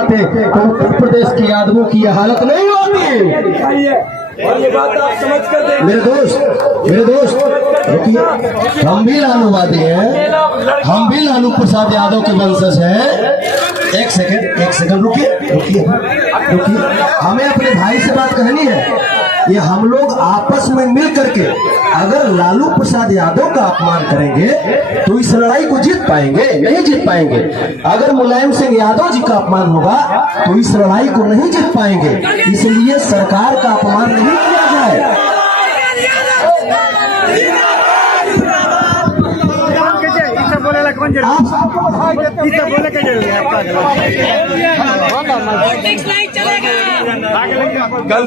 दिखाते तो उत्तर प्रदेश की यादवों की यह हालत नहीं होती। और ये बात आप समझ कर दें। मेरे दोस्त रुकिए, हम भी लालूवादी हैं, हम भी लालू प्रसाद यादव के वंशज हैं। एक सेकंड रुकिए, हमें अपने भाई से बात कहनी है। ये हम लोग आपस में मिल करके अगर लालू प्रसाद यादव का अपमान करेंगे तो इस लड़ाई को जीत पाएंगे? नहीं जीत पाएंगे। अगर मुलायम सिंह यादव जी का अपमान होगा तो इस लड़ाई को नहीं जीत पाएंगे। इसलिए सरकार का अपमान नहीं किया जाए। कल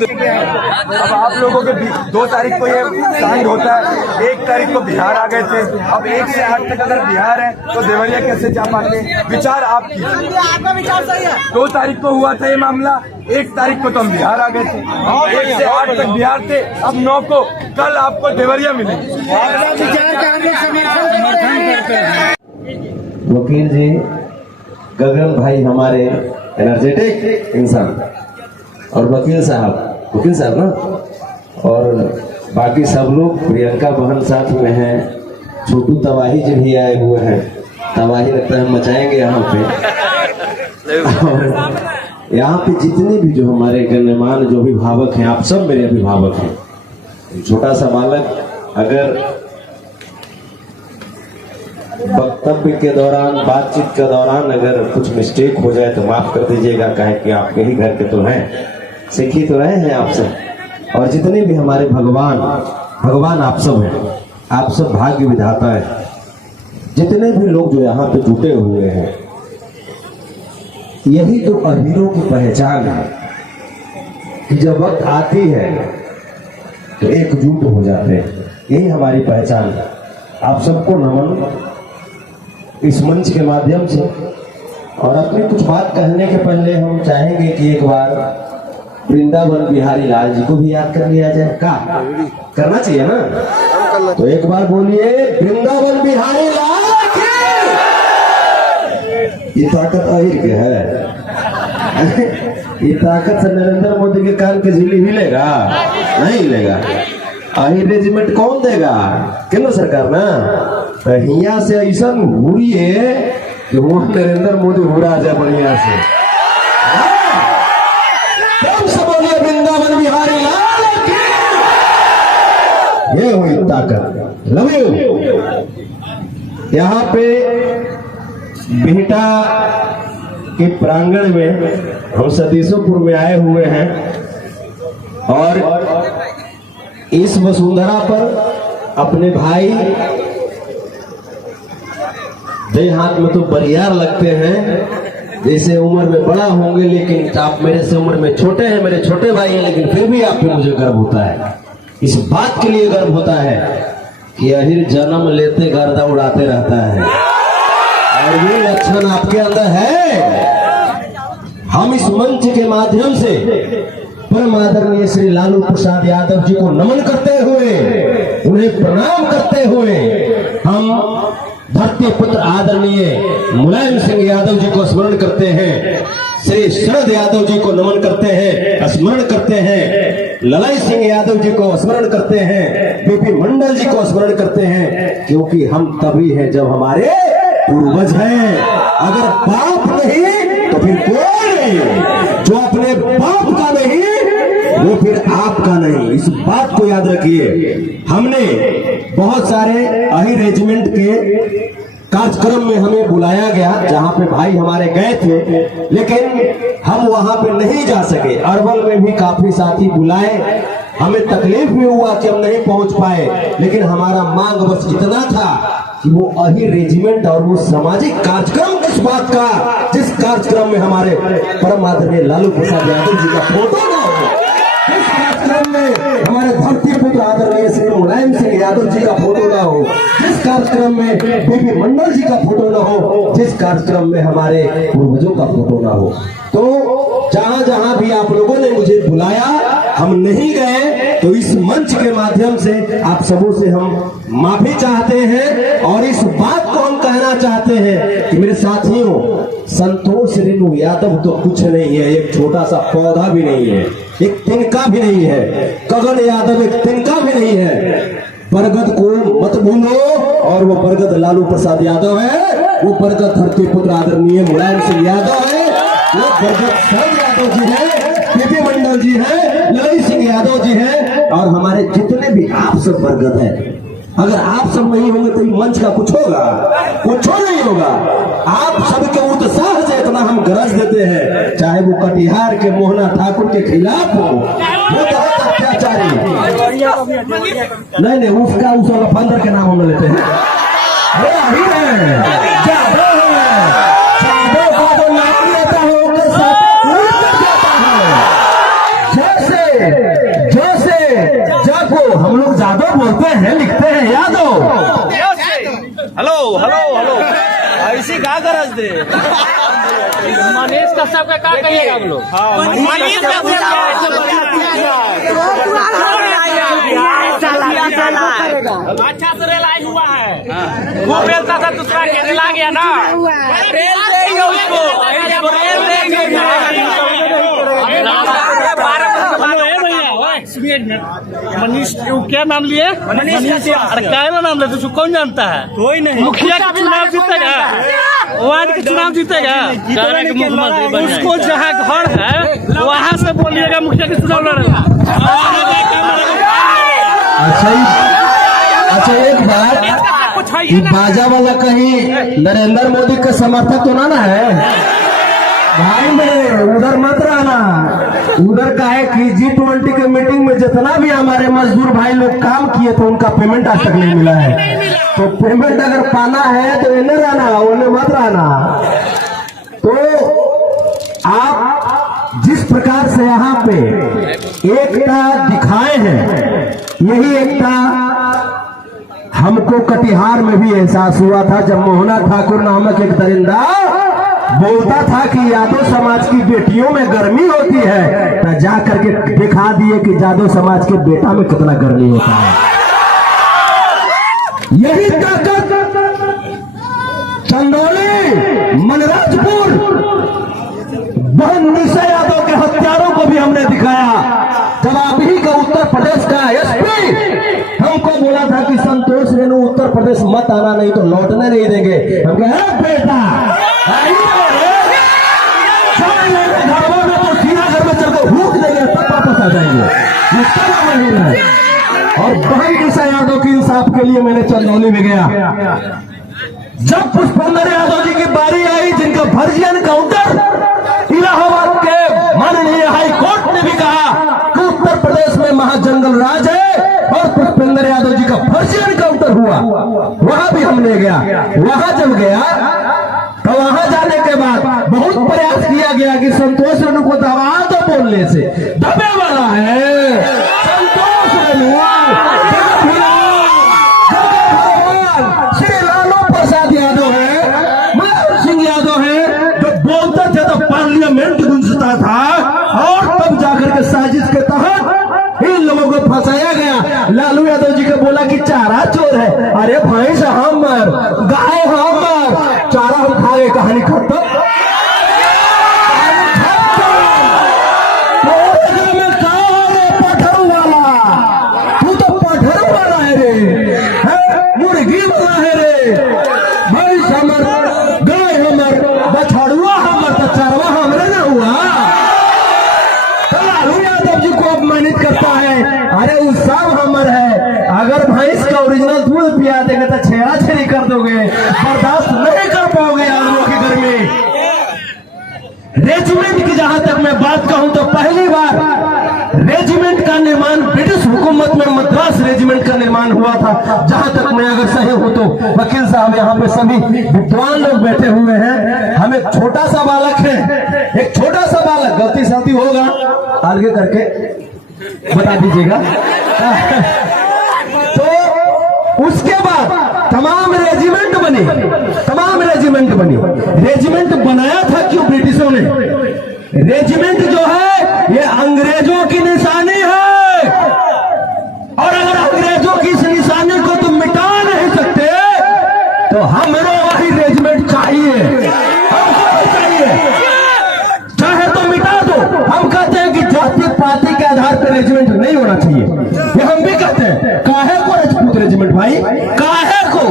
अब आप लोगों के 2 तारीख को ये कांड होता है, 1 तारीख को बिहार आ गए थे। अब 1 से 8 तक अगर बिहार है तो देवरिया कैसे जा पाते? विचार आप कीजिए। आपका विचार सही है। 2 तारीख को हुआ था ये मामला, 1 तारीख को तो हम बिहार आ गए थे। 1 से 8 तक बिहार थे, अब 9 को कल आपको देवरिया मिलेगी। वकील जी, गगन भाई हमारे एनर्जेटिक इंसान, और वकील साहब ना, और बाकी सब लोग, प्रियंका बहन साथ में हैं, छोटू तबाही जी भी आए हुए हैं। तबाही लगता है मचाएंगे यहाँ पे। और यहाँ पे जितने भी जो हमारे गण्यमान्य जो अभिभावक हैं, आप सब मेरे अभिभावक हैं। छोटा सा बालक अगर वक्तव्य के दौरान, बातचीत के दौरान अगर कुछ मिस्टेक हो जाए तो माफ कर दीजिएगा, कहे कि आपके ही घर के तो हैं, सीख ही तो रहे हैं आपसे। और जितने भी हमारे भगवान आप सब हैं, आप सब भाग्य विधाता है। जितने भी लोग जो यहाँ पे जुटे हुए हैं, यही तो अहीरों की पहचान है कि जब वक्त आती है तो एकजुट हो जाते हैं। यही हमारी पहचान है। आप सबको नमन इस मंच के माध्यम से। और अपनी कुछ बात कहने के पहले हम चाहेंगे कि एक बार वृंदावन बिहारी लाल जी को भी याद कर लिया जाए। का करना चाहिए ना? तो एक बार बोलिए, वृंदावन बिहारी लाल की। ये ताकत अहिर के है। ये ताकत से नरेंद्र मोदी के कान के झिल्ली हिलेगा? नहीं हिलेगा। अहिर रेजिमेंट कौन देगा? केंद्र सरकार ना। तो हिया से ऐसा हुरी है कि वो नरेंद्र मोदी हुरा जाए बढ़िया से। बोलिए वृंदावन बिहारी लाल की। ये हुई ताकत। Love you. यहाँ पे बिहटा के प्रांगण में हम सतीशोपुर में आए हुए हैं और इस वसुंधरा पर अपने भाई दे हाथ में तो बरियार लगते हैं, जैसे उम्र में बड़ा होंगे, लेकिन आप मेरे से उम्र में छोटे हैं, मेरे छोटे भाई हैं, लेकिन फिर भी आप पे मुझे गर्व होता है। इस बात के लिए गर्व होता है कि अहिर जन्म लेते गर्दा उड़ाते रहता है, और ये लक्षण आपके अंदर है। हम इस मंच के माध्यम से परम आदरणीय श्री लालू प्रसाद यादव जी को नमन करते हुए, उन्हें प्रणाम करते हुए, हम धरती पुत्र आदरणीय मुलायम सिंह यादव जी को स्मरण करते हैं, श्री शरद यादव जी को नमन करते हैं, स्मरण करते हैं, ललाई सिंह यादव जी को स्मरण करते हैं, बीपी मंडल जी को स्मरण करते हैं, क्योंकि हम तभी हैं जब हमारे पूर्वज हैं। अगर बाप नहीं तो फिर कोई नहीं। जो अपने बाप का नहीं वो फिर आपका नहीं। इस बात को याद रखिए। हमने बहुत सारे अहिर रेजिमेंट के कार्यक्रम में हमें बुलाया गया, जहां पे भाई हमारे गए थे, लेकिन हम वहां पे नहीं जा सके। अरवल में भी काफी साथी बुलाए, हमें तकलीफ भी हुआ कि हम नहीं पहुंच पाए, लेकिन हमारा मांग बस इतना था कि वो अहिर रेजिमेंट और वो सामाजिक कार्यक्रम किस बात का, जिस कार्यक्रम में हमारे परम आदरणीय लालू प्रसाद यादव जी का फोटो ना हो, जिस कार्यक्रम में हमारे धरती पुत्र आदरणीय श्री मुलायम सिंह यादव जी का फोटो ना हो, जिस कार्यक्रम में बीपी मंडल जी का फोटो ना हो, जिस कार्यक्रम में हमारे पूर्वजों का फोटो ना हो, तो जहां जहां भी आप लोगों ने मुझे बुलाया हम नहीं गए, तो इस मंच के माध्यम से आप सबों से हम माफी चाहते हैं। और इस बात को हम कहना चाहते हैं कि मेरे साथियों, संतोष रेणु यादव तो कुछ नहीं है, एक छोटा सा पौधा भी नहीं है, एक तिनका भी नहीं है। गगन यादव एक तिनका भी नहीं है। बरगद को मत भूलो, और वो बरगद लालू प्रसाद यादव है, वो बरगद धरती पुत्र आदरणीय मुलायम सिंह यादव है, वो बरगद शरद यादव जी है, पीपी मंडल जी है, ललित सिंह यादव जी है, और हमारे जितने भी आप सब बरगद है। अगर आप सब नहीं होंगे तो मंच का कुछ होगा? कुछ नहीं होगा। आप सबके उत्साह से इतना हम गरज देते हैं, चाहे वो कटिहार के मोहना ठाकुर के खिलाफ हो, वो बहुत अत्याचारी। नहीं उसका उस फंदर के नाम हम लेते हैं, जादव का जो नाम लेता है उसके साथ जैसे जाको हम लोग जादव बोलते हैं, लिखते हैं यादव। हेलो हेलो हेलो ऐसी का गरज दे मनीष कश्यप का क्या कहिएगा आप लोग? मनीष अच्छा से रिलाइज हुआ है, वो बेलता था दूसरा के रिला गया ना, रेल देंगे उसको, रेल देंगे। मनीष क्या नाम लिए? मनीष। अरे क्या नाम ले? तुझको कौन जानता है? कोई नहीं। मुखिया का चुनाव जीतेगा, वार्ड का चुनाव जीतेगा, उसको जहाँ घर है वहाँ से बोलिएगा मुखिया के चुनाव लड़ेगा। अच्छा एक बात, बाजा वाला कहीं नरेंद्र मोदी का समर्थक तो ना है भाई? मेरे उधर मत रहना। उधर का है कि G20 के मीटिंग में जितना भी हमारे मजदूर भाई लोग काम किए थे उनका पेमेंट आज तक नहीं मिला है। तो पेमेंट अगर पाना है तो इन्हें रहना, उन्हें मत रहना। तो आप जिस प्रकार से यहाँ पे एकता दिखाए हैं, यही एकता हमको कटिहार में भी एहसास हुआ था जब मोहना ठाकुर नामक एक दरिंदा बोलता था कि यादव समाज की बेटियों में गर्मी होती है, तो जा करके दिखा दिए कि यादव समाज के बेटा में कितना गर्मी होता है। यही ताकत चंदौली, मनराजपुर, बहन निशा यादव के हत्यारों को भी हमने दिखाया। जब आप ही का उत्तर प्रदेश का एसपी हमको बोला था कि संतोष रेणु उत्तर प्रदेश मत आना, नहीं तो लौटने नहीं देंगे। हम कहे बेटा घरों में तो सीधा घर में चल के भूख देंगे, तब वापस आ जाएंगे। इसका नाम नहीं है। और बहन निशा यादव की इंसाफ के लिए मैंने चंदौली में गया। जब पुष्पेंद्र यादव जी की बारी आई, जिनका फर्जी एनकाउंटर इलाहाबाद के माननीय हाई कोर्ट ने भी कहा कि उत्तर प्रदेश में महाजंगल राज है, और पुष्पेंद्र यादव जी का फर्जी एनकाउंटर हुआ, वहां भी हमने गया। वहां जब गया तो वहां जाने के बाद बहुत प्रयास किया गया कि संतोष रेणु को दबा दो, बोलने से दबे वाला है संतोष रेणु। श्री लालू प्रसाद यादव है, मुलायम सिंह यादव है, जो बोलते थे तो पार्लियामेंट गूंजता था, और तब जाकर के साजिश के तहत इन लोगों को फंसाया गया। लालू यादव जी को बोला कि चारा चोर है, अरे भैंस हमर, गाय हमर, चारा हम खा गए, कहानी खत्म। पठरू वाला, तू तो पठरू वाला है रे, मुर्गी वाला है रे, भैंस हमर, गाय हमर, बछड़ुआ हमर, तो चरवा हमरे ना हुआ। तो लालू यादव जी को अपमानित करता है, अरे वो सब हमर है। अगर भैंस का ओरिजिनल दूध पिया देगा तो छेड़ा छेड़ी कर दोगे, बर्दाश्त नहीं कर पाओगे आदमियों की घर में। रेजिमेंट की जहां तक मैं बात कहूं तो पहली बार रेजिमेंट का निर्माण ब्रिटिश हुकूमत में मद्रास रेजिमेंट का निर्माण हुआ था। जहां तक मैं अगर सही हूं तो वकील साहब यहाँ पे सभी विद्वान लोग बैठे हुए हैं। हम एक छोटा सा बालक है, एक छोटा सा बालक, गलती साथी होगा आगे करके बता दीजिएगा। तो उसके बाद तमाम रेजिमेंट बनी, तमाम रेजिमेंट बनी। रेजिमेंट बनाया था क्यों ब्रिटिशों ने? रेजिमेंट जो है ये अंग्रेजों की निशानी है, और अगर अंग्रेजों की इस निशानी को तुम मिटा नहीं सकते तो हमें वही रेजिमेंट चाहिए, हमको भी चाहिए, चाहे तो मिटा दो। हम कहते हैं कि जाति पाति के आधार पर रेजिमेंट नहीं होना चाहिए, ये हम भी कहते हैं। काहे को राजपूत रेजिमेंट भाई, काहे को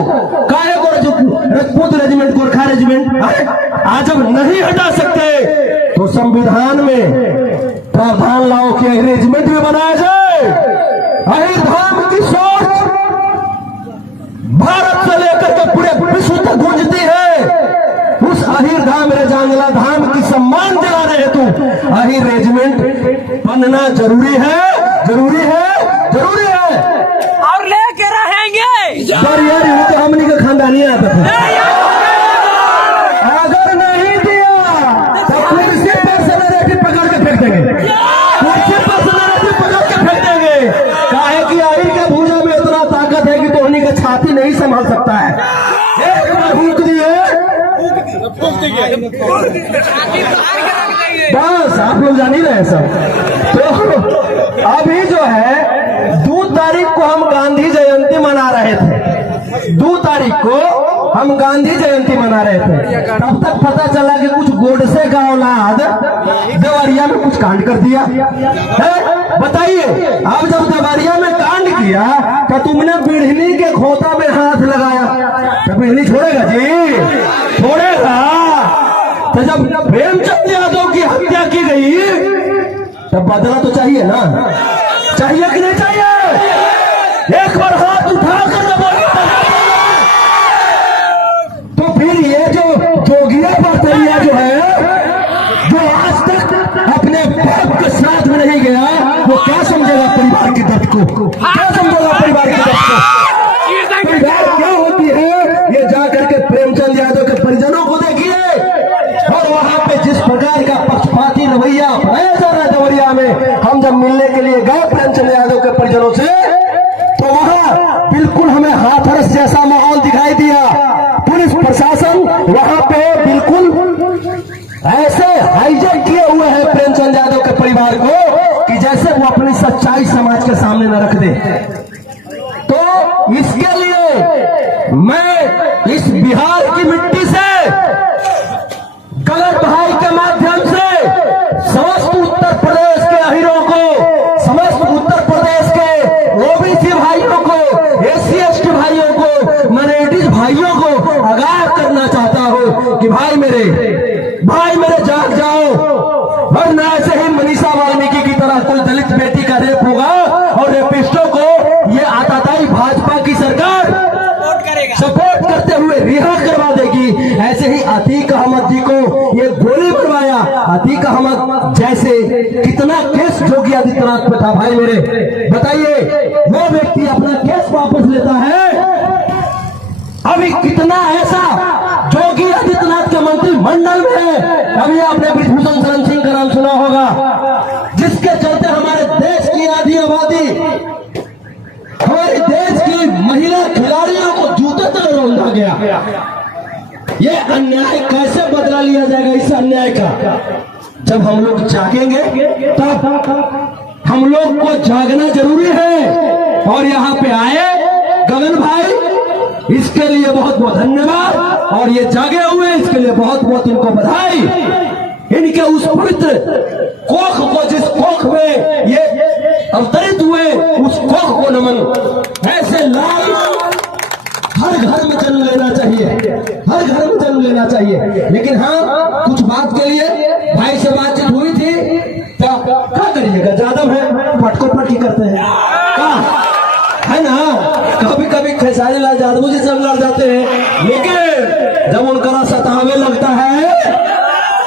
राजपूत रेजिमेंट, गोरखा रेजिमेंट आज जब नहीं हटा सकते तो संविधान में प्रावधान लाओ कि रेजिमेंट भी बनाया जाए। अहिर धाम की सोच भारत से लेकर के पूरे विश्व तक गूंजती है। उस अहिर धाम रेजांगला धाम की सम्मान दिलाने हेतु अहिर रेजिमेंट बनना जरूरी है, जरूरी है, जरूरी है, और लेके रहेंगे। यार ये तो हमनी का खानदानी आता था। अगर नहीं दिया तो कुर्सी पर से नरेटिव पकड़ के फेंक देंगे, कुर्सी पर से नरेटिव पकड़ के फेंक देंगे। काहे कि अहिर के भुजा में इतना ताकत है कि तोहनी का छाती नहीं संभाल सकता है। एक बार फूंक दिए बस, आप लोग जान ही रहे सब। तो अभी जो है 2 तारीख को हम गांधी जयंती मना रहे थे, 2 तारीख को हम गांधी जयंती मना रहे थे। तब तक पता चला कि कुछ गोडसे का औलाद देवरिया में कुछ कांड कर दिया है। बताइए, अब जब देवरिया में कांड किया तो तुमने बिढ़नी के खोता में हाथ लगाया, तो बिढ़नी छोड़ेगा जी, छोड़ेगा। तो जब प्रेमचंद यादव की हत्या की गई तब बदला तो चाहिए ना, चाहिए कि नहीं चाहिए? एक बार हाथ उठाकर जब तो फिर ये जो जोगिया बर्तरिया जो है, जो आज तक अपने बाप के साथ में नहीं गया, वो क्या समझेगा परिवार के दर्द को, क्या समझेगा परिवार के दर्द को? क्या होती है ये जाकर के प्रेमचंद यादव के परिजनों को देखिए, और वहां पे जिस प्रकार का पक्षपाती रवैया अपनाया जा रहा है देवरिया में। हम जब मिलने के लिए गए प्रेमचंद यादव के परिजनों से तो वहां बिल्कुल हमें हाथरस जैसा माहौल दिखाई दिया। पुलिस प्रशासन वहां पे बिल्कुल ऐसे हाईजैक किए हुए हैं प्रेमचंद यादव के परिवार को कि जैसे वो अपनी सच्चाई समाज के सामने न रख दे। तो इसके लिए मैं इस बिहार की मिट्टी से गलत भाई के माध्यम से समस्त उत्तर प्रदेश के अहिरों को, समस्त उत्तर प्रदेश के ओबीसी भाइयों को, SC/ST भाइयों को, माइनॉरिटीज भाइयों को आगाह करना चाहता हूं कि भाई मेरे जाग जाओ, वरना ऐसे ही मनीषा वाल्मीकि की तरह कोई दलित बेटी का रेप होगा और रेपिस्टों को ये आताताई भाजपा की सरकार सपोर्ट करते हुए रिहा करवा देगी। ऐसे ही अतीक अहमद जी को ये गोली बनवाया, अतीक अहमद जैसे कितना केस योगी आदित्यनाथ पे था भाई मेरे। बताइए, वो व्यक्ति अपना केस वापस लेता है। अभी कितना ऐसा योगी आदित्यनाथ के मंत्रिमंडल में है, अभी आपने ब्रिजभूषण शरण सिंह का नाम सुना होगा, जिसके चलते हमारे देश की आधी आबादी, हमारे देश की महिला खिलाड़ियों को जूते तक रौंदा गया। ये अन्याय कैसे बदला लिया जाएगा इस अन्याय का? जब हम लोग जागेंगे तब हम लोग को जागना जरूरी है। और यहाँ पे आए गगन भाई, इसके लिए बहुत बहुत धन्यवाद, और ये जागे हुए इसके लिए बहुत बहुत इनको बधाई। इनके उस पवित्र कोख को, जिस कोख में ये अवतरित हुए, उस कोख को नमन। ऐसे लाल हर घर में जन्म लेना चाहिए, हर घर में जन्म लेना चाहिए। लेकिन हाँ, कुछ बात के लिए भाई से बातचीत हुई थी, क्या करिएगा, जादव है, पटको पटकी करते हैं, है ना। कभी कभी खेसारी लाल यादव जी सब लड़ जाते हैं, लेकिन जब उनका सतावे लगता है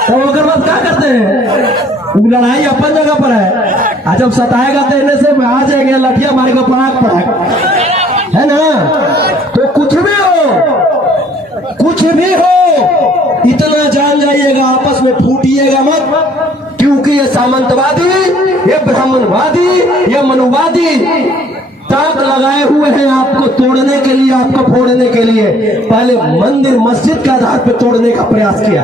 तो उनके बाद क्या करते हैं? लड़ाई अपन जगह पर है, जब सताएगा देने से आ जाएंगे, लठिया मारेगा, पराग पड़ाग, है ना। तो कुछ भी हो, इतना जान जाइएगा, आपस में फूटिएगा मत, क्योंकि ये सामंतवादी, ये ब्राह्मणवादी, ये मनुवादी ताक लगाए हुए हैं आपको तोड़ने के लिए, आपको फोड़ने के लिए। पहले मंदिर मस्जिद के आधार पर तोड़ने का प्रयास किया,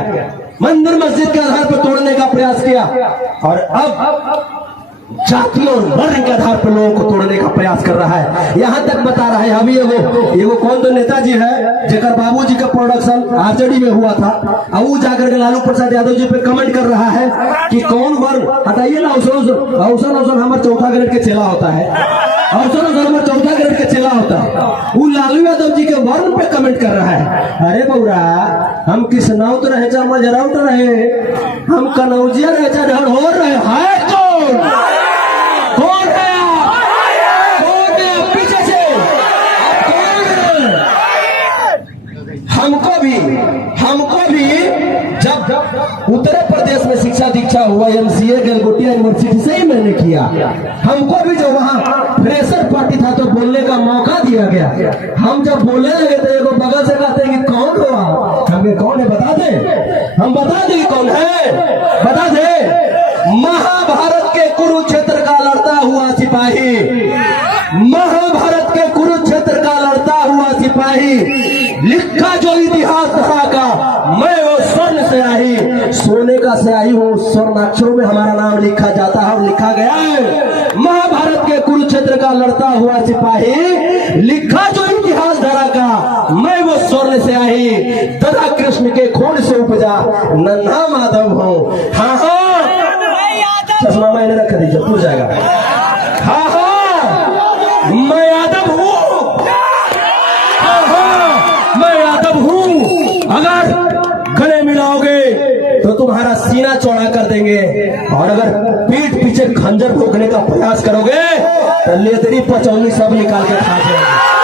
मंदिर मस्जिद के आधार पर तोड़ने का प्रयास किया, और अब जाति और वर्ण के आधार पर लोगों को तोड़ने का प्रयास कर रहा है। यहाँ तक बता रहा है, अभी एगो कौन तो नेताजी है जेकर बाबूजी का प्रोडक्शन आरजेडी में हुआ था, अब वो जाकर के लालू प्रसाद यादव जी पे कमेंट कर रहा है कि कौन वर्ण हटाइए ना, औसन हमारे चौथा ग्रेड के चेला होता है, औसन हमारे चौथा ग्रेड के चेला होता है, वो लालू यादव जी के वर्ण पे कमेंट कर रहा है। अरे बउरा, हम किसनौत रहे चाहे मजरौत रहे, हम कनौजिया रहे चाहे ढढ़ोर रहे, है कौन है आप? कौन है आप? पीछे से कौन है? हमको भी जब उत्तर प्रदेश में शिक्षा दीक्षा हुआ, एमसीए गलगोटिया यूनिवर्सिटी से ही मैंने किया, हमको भी जो वहाँ फ्रेशर पार्टी था तो बोलने का मौका दिया गया। हम जब बोलने लगे तो एगो बगल से कहते हैं कि कौन हो आप? हमें कौन है बता दे, हम बता दें कौन है, बता दे। महाभारत के कुरुक्षेत्र का लड़ता हुआ सिपाही, महाभारत के कुरुक्षेत्र का लड़ता हुआ सिपाही, लिखा जो इतिहास का, मैं वो स्वर्ण स्याही, सोने का स्याही हूँ, स्वर्णाक्षरों में हमारा नाम लिखा जाता है और लिखा गया है। महाभारत के कुरुक्षेत्र का लड़ता हुआ सिपाही, लिखा जो इतिहास धरा का, मैं वो स्वर्ण स्याही, तथा कृष्ण के खून से उपजा नन्हा माधव हूँ। हाँ हाँ, चश्मा मैंने रख दीजिए, टूट जाएगा। हाँ हाँ, मैं यादव हूँ, हाँ हाँ, मैं यादव हूँ। अगर गले मिलाओगे तो तुम्हारा सीना चौड़ा कर देंगे, और अगर पीठ पीछे खंजर ठोकने का प्रयास करोगे तो लेदरी पचौनी सब निकाल के खा जाएंगे।